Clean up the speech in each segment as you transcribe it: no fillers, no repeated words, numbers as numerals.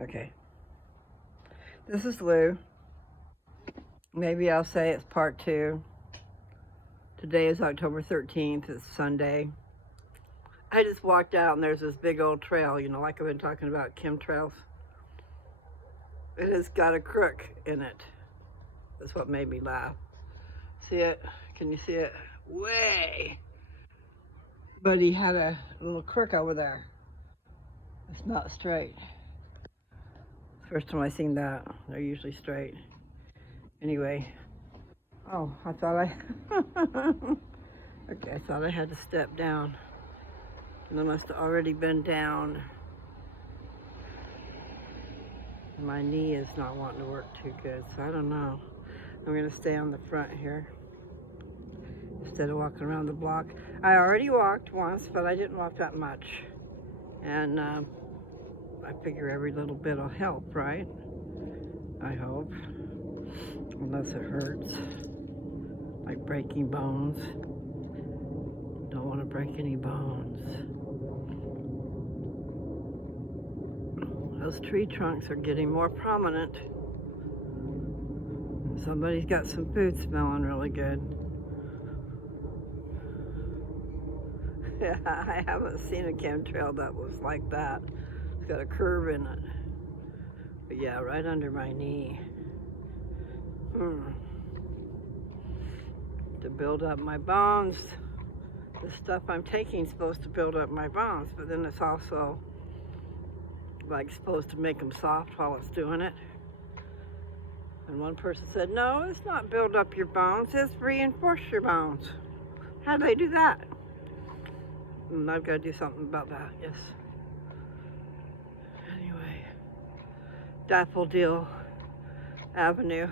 Okay. This is Lou. Maybe I'll say it's part 2. Today is October 13th. It's Sunday. I just walked out and there's this big old trail, like I've been talking about chemtrails. It has got a crook in it. That's what made me laugh. See it? Can you see it? Way! But he had a little crook over there. It's not straight. First time I seen that. They're usually straight. Anyway. Oh, I thought I... Okay, I thought I had to step down. And I must have already been down. My knee is not wanting to work too good, so I don't know. I'm gonna stay on the front here instead of walking around the block. I already walked once, but I didn't walk that much. And I figure every little bit will help, right? I hope. Unless it hurts. Like breaking bones. Don't want to break any bones. Those tree trunks are getting more prominent. Somebody's got some food smelling really good. Yeah, I haven't seen a chemtrail that was like that. It's got a curve in it. But yeah, right under my knee. To build up my bones. The stuff I'm taking is supposed to build up my bones, but then it's also like supposed to make them soft while it's doing it. And one person said, no, it's not build up your bones, it's reinforce your bones. How do they do that? And I've got to do something about that, yes. Anyway, Daffodil Avenue.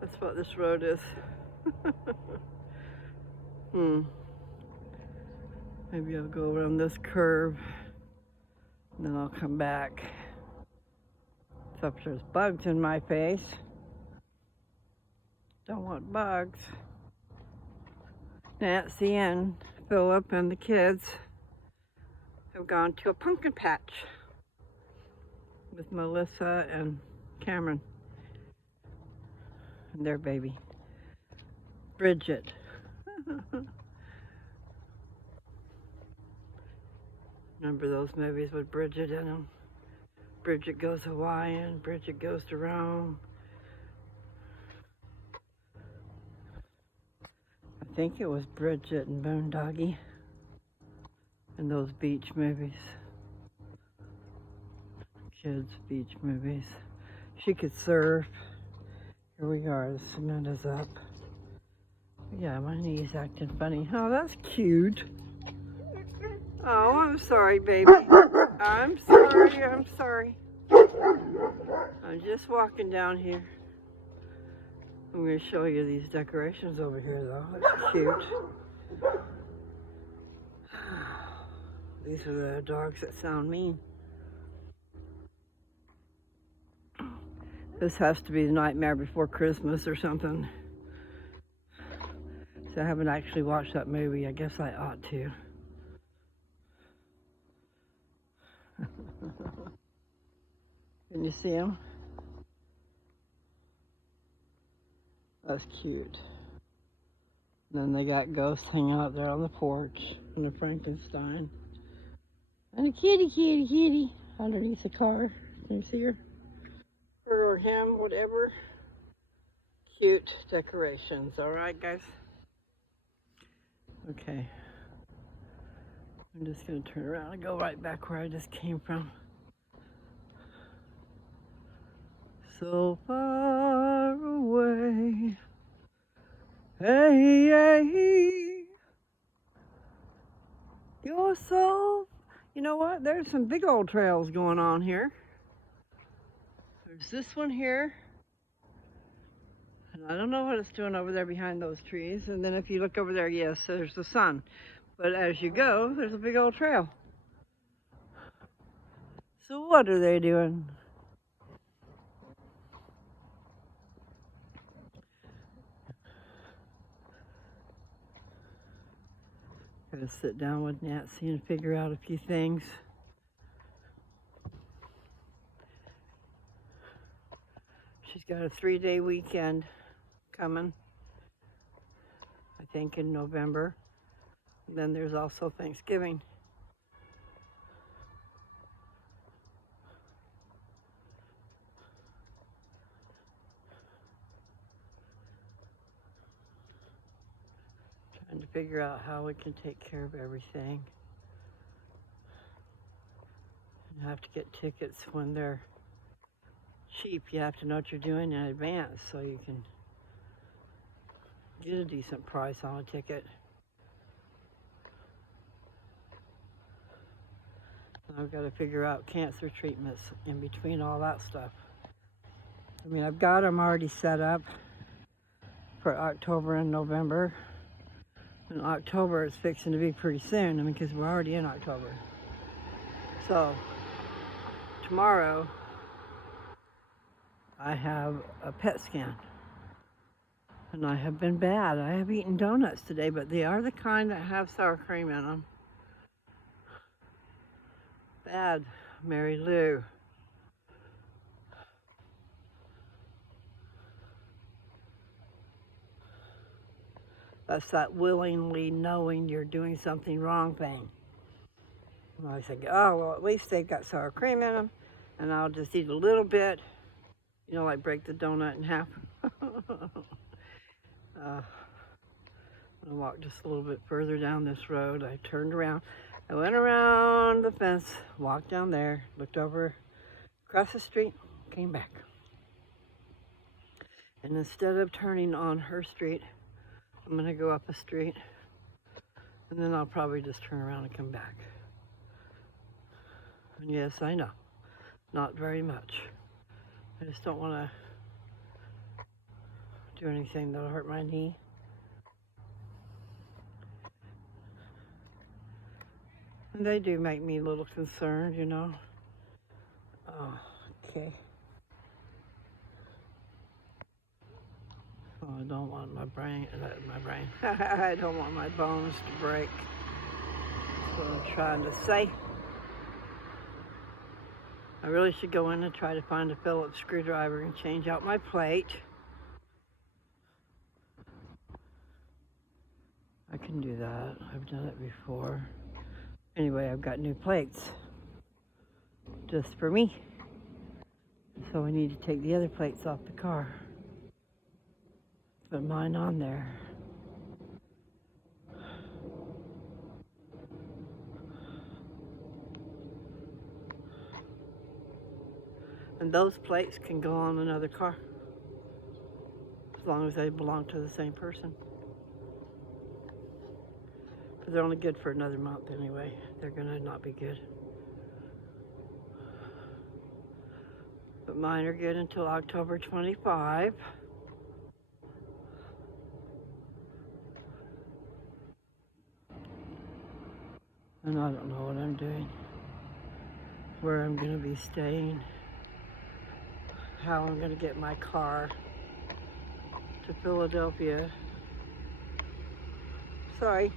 That's what this road is. Maybe I'll go around this curve, and then I'll come back. Except there's bugs in my face. Don't want bugs. Nancy and Philip and the kids have gone to a pumpkin patch with Melissa and Cameron and their baby, Bridget. Remember those movies with Bridget in them? Bridget Goes Hawaiian, Bridget Goes to Rome. I think it was Bridget and Boondoggie and those beach movies. Kids' beach movies. She could surf. Here we are, the cement is up. Yeah, my knee's acting funny. Oh, that's cute. Oh, I'm sorry, baby. I'm sorry. I'm just walking down here. I'm going to show you these decorations over here, though. That's cute. These are the dogs that sound mean. This has to be The Nightmare Before Christmas or something. So I haven't actually watched that movie. I guess I ought to. Can you see them? That's cute. And then they got ghosts hanging out there on the porch and a Frankenstein. And a kitty underneath the car. Can you see her? Her or him, whatever. Cute decorations. All right, guys? Okay. I'm just going to turn around and go right back where I just came from. So far away. Hey, hey. You're so... You know what? There's some big old trails going on here. There's this one here. And I don't know what it's doing over there behind those trees. And then if you look over there, yes, there's the sun. But as you go, there's a big old trail. So what are they doing? Gotta sit down with Nancy and figure out a few things. got a 3-day weekend coming, I think in November. And then there's also Thanksgiving. Trying to figure out how we can take care of everything. You have to get tickets when they're cheap. You have to know what you're doing in advance so you can get a decent price on a ticket. I've got to figure out cancer treatments in between all that stuff. I mean, I've got them already set up for October and November. And October is fixing to be pretty soon, I mean, because we're already in October. So, tomorrow, I have a PET scan. And I have been bad. I have eaten donuts today, but they are the kind that have sour cream in them. Bad, Mary Lou. That's that willingly knowing you're doing something wrong thing. And I think, oh, well, at least they've got sour cream in them, and I'll just eat a little bit, you know, like break the donut in half. I'm gonna walk just a little bit further down this road. I turned around. I went around the fence, walked down there, looked over across the street, came back. And instead of turning on her street, I'm gonna go up a street, and then I'll probably just turn around and come back. And yes, I know, not very much. I just don't wanna do anything that'll hurt my knee. And they do make me a little concerned, you know. Oh, okay. Oh, I don't want my brain. I don't want my bones to break. That's what I'm trying to say. I really should go in and try to find a Phillips screwdriver and change out my plate. I can do that. I've done it before. Anyway, I've got new plates just for me. So I need to take the other plates off the car. Put mine on there. And those plates can go on another car, as long as they belong to the same person. But they're only good for another month anyway. They're gonna not be good. But mine are good until October 25. And I don't know what I'm doing, where I'm gonna be staying, how I'm gonna get my car to Philadelphia. Sorry,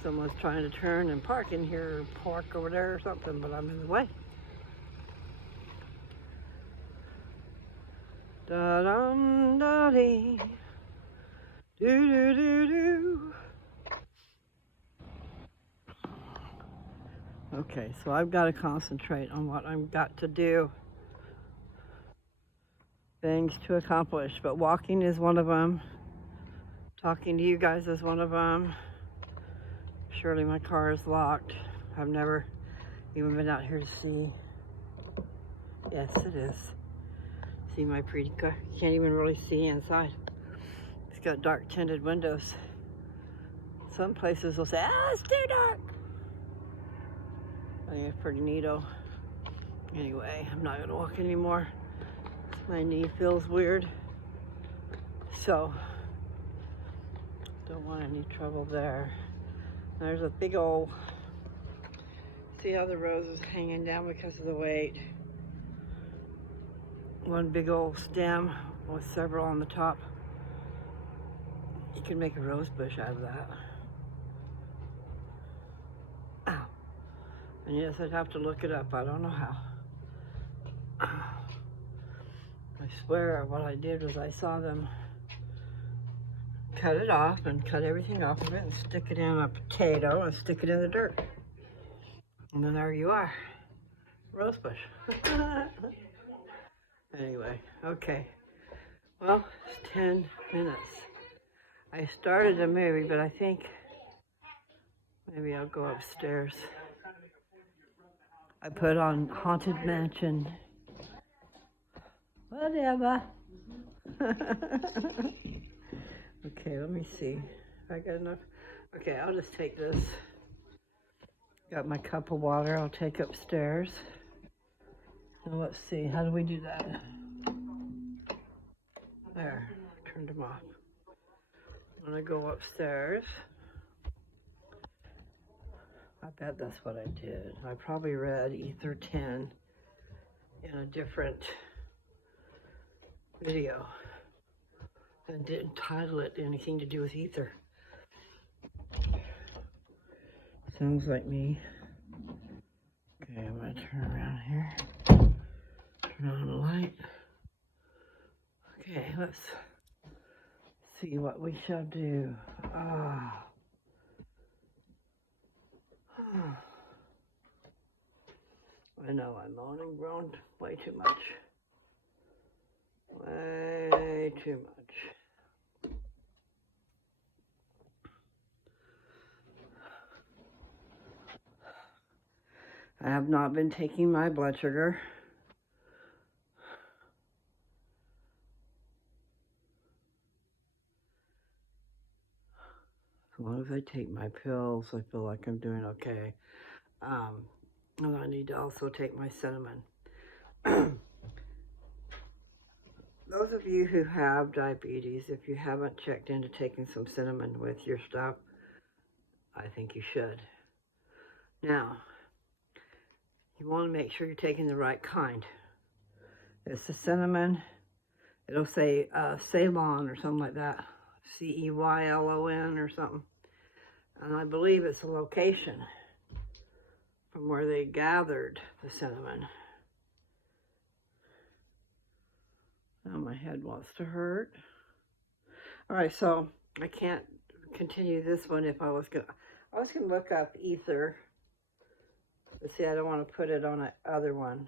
someone's trying to turn and park in here, or park over there or something, but I'm in the way. Da-dum, da-dee, do-do-do-do. Okay, so I've got to concentrate on what I've got to do. Things to accomplish, but walking is one of them. Talking to you guys is one of them. Surely my car is locked. I've never even been out here to see. Yes, it is. See my pretty car. You can't even really see inside. It's got dark tinted windows. Some places will say, ah, it's too dark. I think it's pretty neato. Anyway, I'm not gonna walk anymore. My knee feels weird. So, don't want any trouble there. There's a big old, see how the rose is hanging down because of the weight. One big old stem with several on the top. You can make a rose bush out of that. Ow. And yes, I'd have to look it up. I don't know how. I I swear what I did was I saw them cut it off and cut everything off of it and stick it in a potato and stick it in the dirt. And then there you are, rosebush. Anyway, okay. Well, it's 10 minutes. I started a movie, but I think maybe I'll go upstairs. I put on Haunted Mansion. Whatever. Okay, let me see. I got enough. Okay, I'll just take this. Got my cup of water I'll take upstairs. Now let's see, how do we do that? There, turned them off. I'm gonna go upstairs. I bet that's what I did. I probably read Ether 10 in a different video and didn't title it anything to do with ether. Sounds like me. Okay, I'm gonna turn around here. Turn on the light. Okay, let's see what we shall do. I know I moaned and groaned way too much. Way too much. I have not been taking my blood sugar. As long as I take my pills, I feel like I'm doing okay. And I need to also take my cinnamon. Those of you who have diabetes, if you haven't checked into taking some cinnamon with your stuff, I think you should. Now, you want to make sure you're taking the right kind. It's the cinnamon. It'll say Ceylon or something like that. Ceylon or something. And I believe it's a location from where they gathered the cinnamon. Now my head wants to hurt. All right, so I can't continue this one if I was gonna look up ether. But see, I don't want to put it on the other one.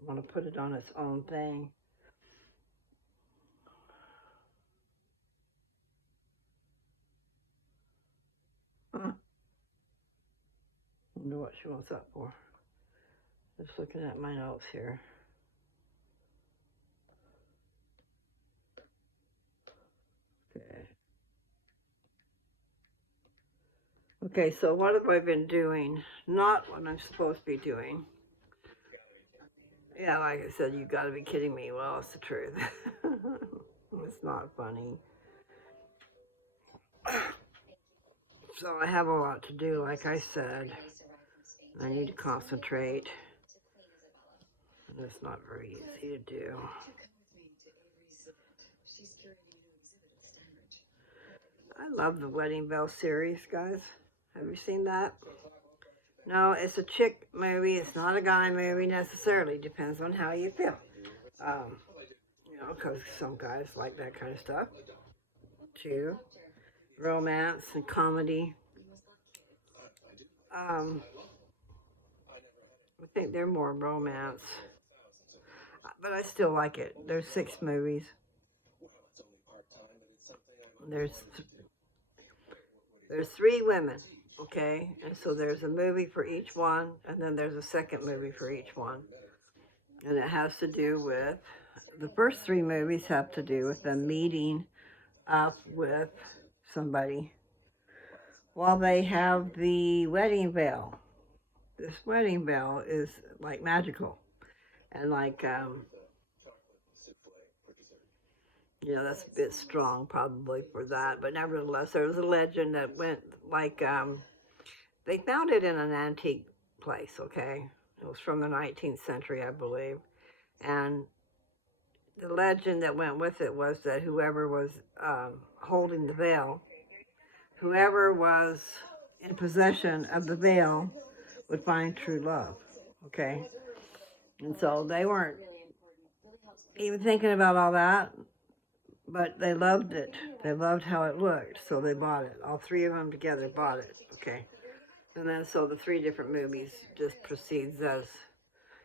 I want to put it on its own thing. Wonder what she wants that for. Just looking at my notes here. Okay. Okay, so what have I been doing? Not what I'm supposed to be doing. Yeah, like I said, you gotta be kidding me. Well, it's the truth. It's not funny. So I have a lot to do, like I said. I need to concentrate. And it's not very easy to do. I love the Wedding Bell series, guys. Have you seen that? No, it's a chick movie. It's not a guy movie necessarily. Depends on how you feel. You know, because some guys like that kind of stuff too. Romance and comedy. I think they're more romance, but I still like it. There's 6 movies. There's 3 women, okay? And so there's a movie for each one, and then there's a second movie for each one. And it has to do with, the first 3 movies have to do with them meeting up with somebody while they have the wedding veil. This wedding veil is like magical. And like, you know, that's a bit strong probably for that. But nevertheless, there was a legend that went like, they found it in an antique place, okay? It was from the 19th century, I believe. And the legend that went with it was that whoever was holding the veil, whoever was in possession of the veil would find true love, okay? And so they weren't even thinking about all that, but they loved it. They loved how it looked, so they bought it. All three of them together bought it. Okay. And then so the three different movies just proceeds as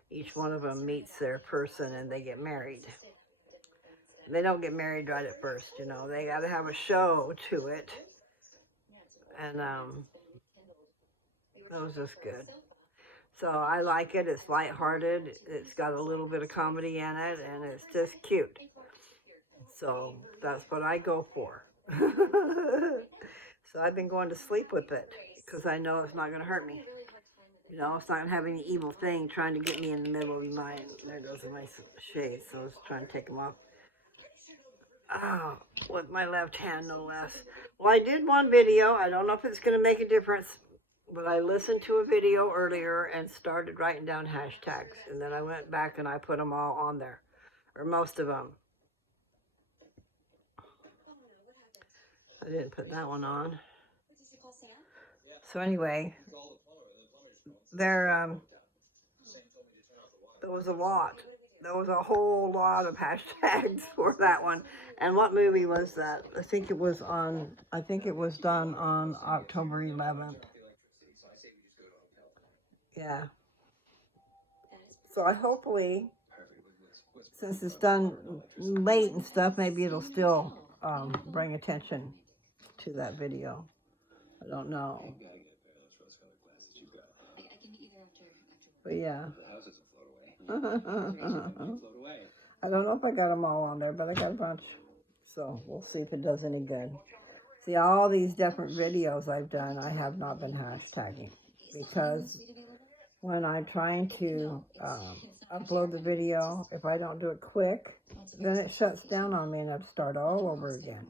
each one of them meets their person and they get married. They don't get married right at first, you know. They got to have a show to it. And that was just good. So I like it. It's lighthearted. It's got a little bit of comedy in it, and it's just cute. So that's what I go for. So I've been going to sleep with it because I know it's not going to hurt me. You know, it's not going to have any evil thing trying to get me in the middle of the night. There goes my shades, so I was trying to take them off. Oh, with my left hand, no less. Well, I did one video. I don't know if it's going to make a difference, but I listened to a video earlier and started writing down hashtags. And then I went back and I put them all on there, or most of them. I didn't put that one on. So anyway, there was a lot. There was a whole lot of hashtags for that one. And what movie was that? I think it was done on October 11th. Yeah. So I hopefully, since it's done late and stuff, maybe it'll still bring attention to that video. I don't know. But yeah. I don't know if I got them all on there, but I got a bunch. So we'll see if it does any good. See, all these different videos I've done, I have not been hashtagging. Because when I'm trying to upload the video, if I don't do it quick, then it shuts down on me and I have to start all over again.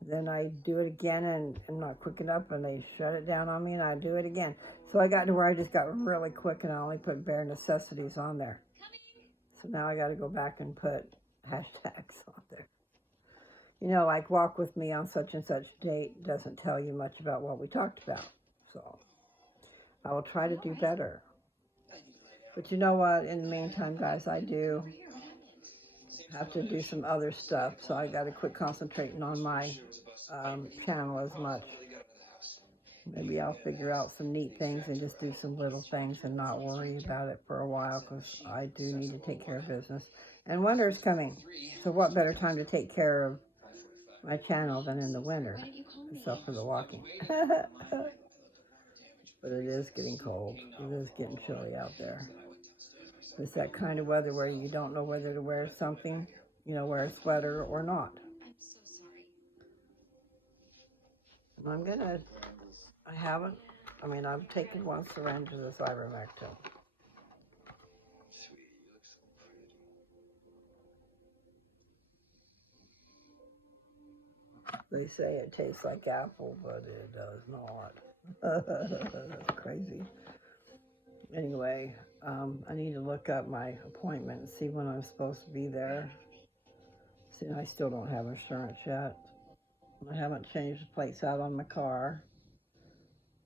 Then I do it again and I'm not quick enough and they shut it down on me and I do it again. So I got to where I just got really quick and I only put bare necessities on there. So now I got to go back and put hashtags on there. You know, like walk with me on such and such date doesn't tell you much about what we talked about. So I will try to do better. But you know what? In the meantime, guys, I do have to do some other stuff. So I got to quit concentrating on my channel as much. Maybe I'll figure out some neat things and just do some little things and not worry about it for a while because I do need to take care of business. And winter's coming. So what better time to take care of my channel than in the winter, except for the walking. But it is getting cold. It is getting chilly out there. It's that kind of weather where you don't know whether to wear something, you know, wear a sweater or not. And I've taken one syringe of this ivermectin. They say it tastes like apple, but it does not. That's crazy. Anyway, I need to look up my appointment and see when I'm supposed to be there. See, I still don't have insurance yet. I haven't changed the plates out on my car.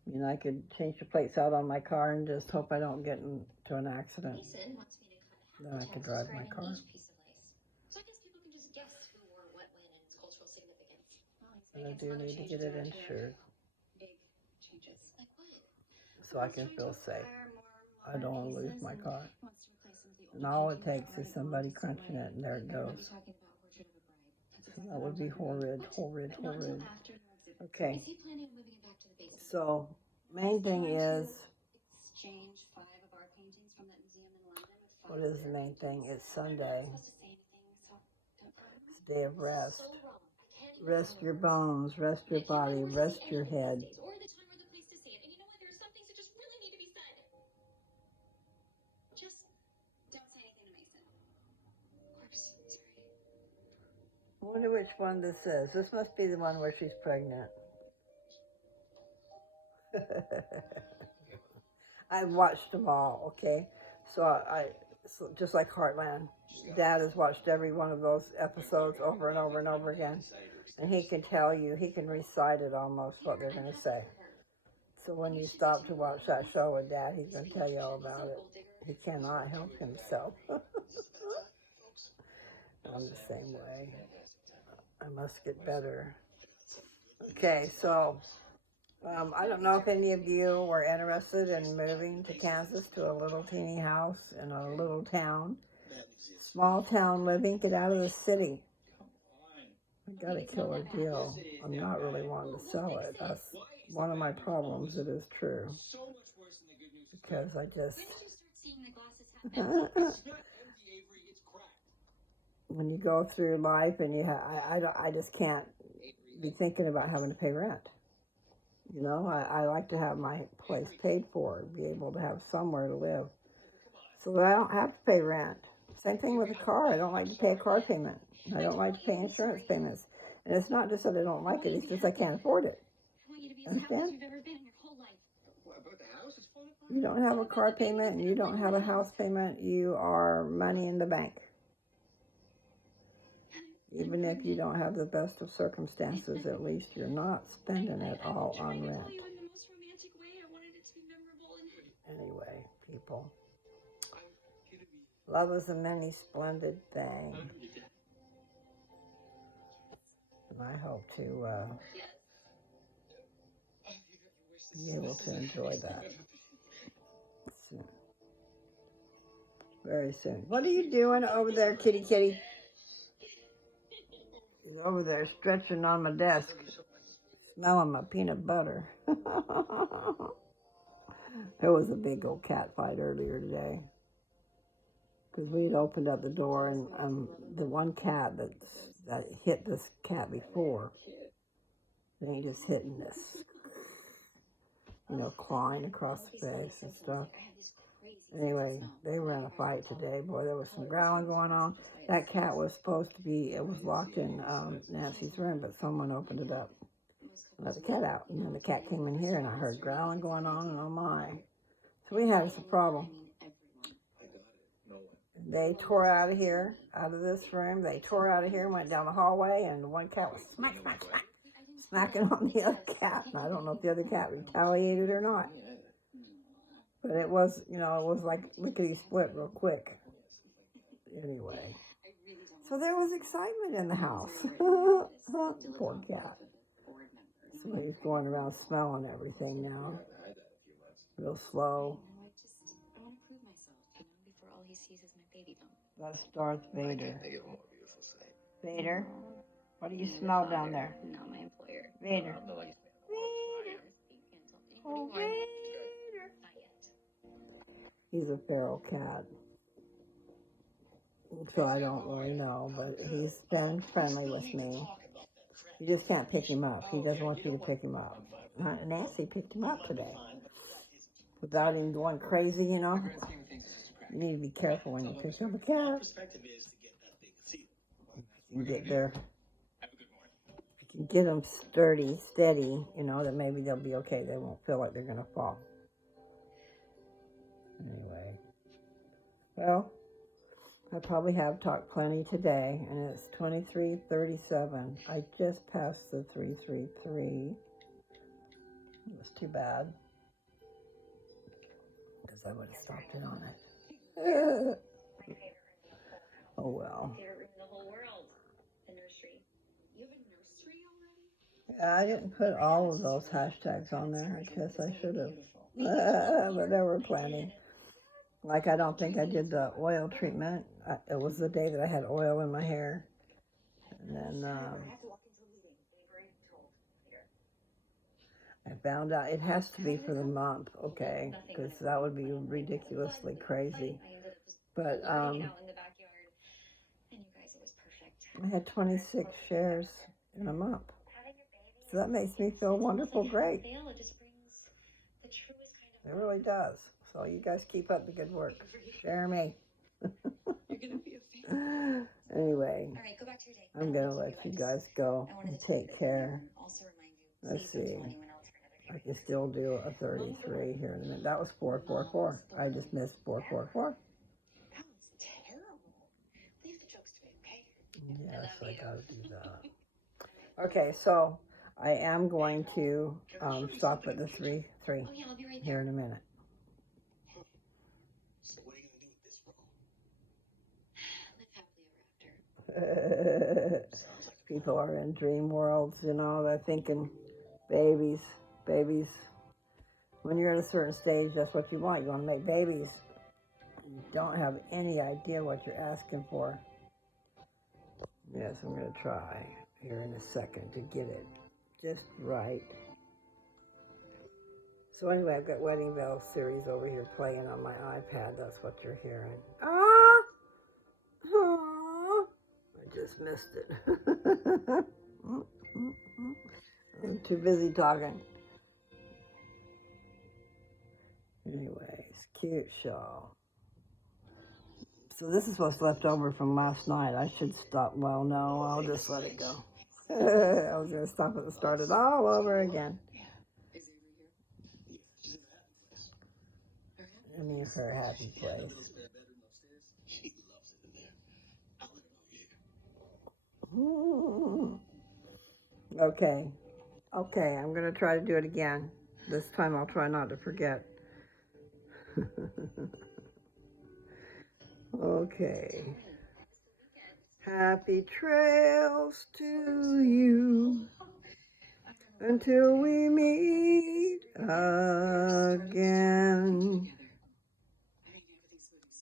I mean, I could change the plates out on my car and just hope I don't get into an accident. Then I could drive my car. And I do need to get it insured so I can feel safe. I don't want to lose my car. And all it takes is somebody crunching it and there it goes. So that would be horrid, horrid, horrid. Okay. So, main thing is, what is the main thing? It's Sunday. It's a day of rest. Rest your bones, rest your body, rest your head. I wonder which one this is. This must be the one where she's pregnant. I've watched them all, okay? So just like Heartland, Dad has watched every one of those episodes over and over and over again. And he can tell you, he can recite it almost what they're going to say. So when you stop to watch that show with Dad, he's going to tell you all about it. He cannot help himself. I'm the same way. I must get better. Okay, so I don't know if any of you were interested in moving to Kansas to a little teeny house in a little town. Small town living, get out of the city. I got a killer deal. I'm not really wanting to sell it. That's one of my problems. It is true. Because I just... when you go through life and you have... I just can't be thinking about having to pay rent. You know, I like to have my place paid for, be able to have somewhere to live, so that I don't have to pay rent. Same thing with a car. I don't like to pay a car payment. I don't like to pay insurance payments. And it's not just that I don't like it, it's just I can't afford it. Understand? You don't have a car payment and you don't have a house payment, you are money in the bank. Even if you don't have the best of circumstances, at least you're not spending it all on rent. Anyway, people, love is a many splendid thing. And I hope to be able to enjoy that soon. Very soon. What are you doing over there, kitty kitty? He's over there stretching on my desk, smelling my peanut butter. There was a big old cat fight earlier today because we'd opened up the door and the one cat that hit this cat before, and he just hitting this, you know, clawing across the face and stuff. Anyway, they were in a fight today. Boy, there was some growling going on. That cat was supposed to be, it was locked in Nancy's room, but someone opened it up and let the cat out. And then the cat came in here and I heard growling going on, and oh my. So we had us a problem. They tore out of here, out of this room. They tore out of here, went down the hallway, and the one cat was smack, smack, smack, smacking on the other cat. And I don't know if the other cat retaliated or not. But it was, you know, it was like lickety split real quick. Anyway. So there was excitement in the house. Poor cat. So he's going around smelling everything now. Real slow. That's Darth Vader. Vader, what do you smell down there? Not my employer. Vader. Vader. Oh, Vader. He's a feral cat. So I don't really know, but he's been friendly with me. You just can't pick him up. He doesn't want you to pick him up. Nancy picked him up today. Without him going crazy, you know. You need to be careful when you pick up a cat. You can get there. If you can get them sturdy, steady, you know, then maybe they'll be okay. They won't feel like they're going to fall. Anyway. Well, I probably have talked plenty today, and it's 23:37. I just passed the 333. It was too bad, because I would have stopped in on it. Oh well. Yeah, I didn't put all of those hashtags on there. I guess I should have. But there were plenty. Like, I don't think I did the oil treatment. It was the day that I had oil in my hair. And then I found out it has to be for the month, okay? Because that would be ridiculously crazy. But I had 26 shares in a month. So that makes me feel wonderful, great. It really does. So you guys keep up the good work. Share me. Anyway, I'm going to let you guys go and take care. Let's see. I can still do a 33 here in a minute. That was 444. I just missed 444. That was terrible. Leave the jokes to me, okay? Yes, I got to do that. Okay, so I am going to stop at the 3 here in a minute. So what are you going to do with this, bro? Live happily ever after. People are in dream worlds, you know, they're thinking babies. When you're at a certain stage, that's what you want. You want to make babies. You don't have any idea what you're asking for. Yes, I'm going to try here in a second to get it just right. So anyway, I've got Wedding Bells series over here playing on my iPad. That's what you're hearing. Ah! Ah! I just missed it. I'm too busy talking. Anyways, cute show. So this is what's left over from last night. I should stop. Well, no, I'll just let it go. I was going to stop it and start it all over again. I mean, her happy place. Okay. Okay, I'm going to try to do it again. This time I'll try not to forget. Okay. Happy trails to you until we meet again.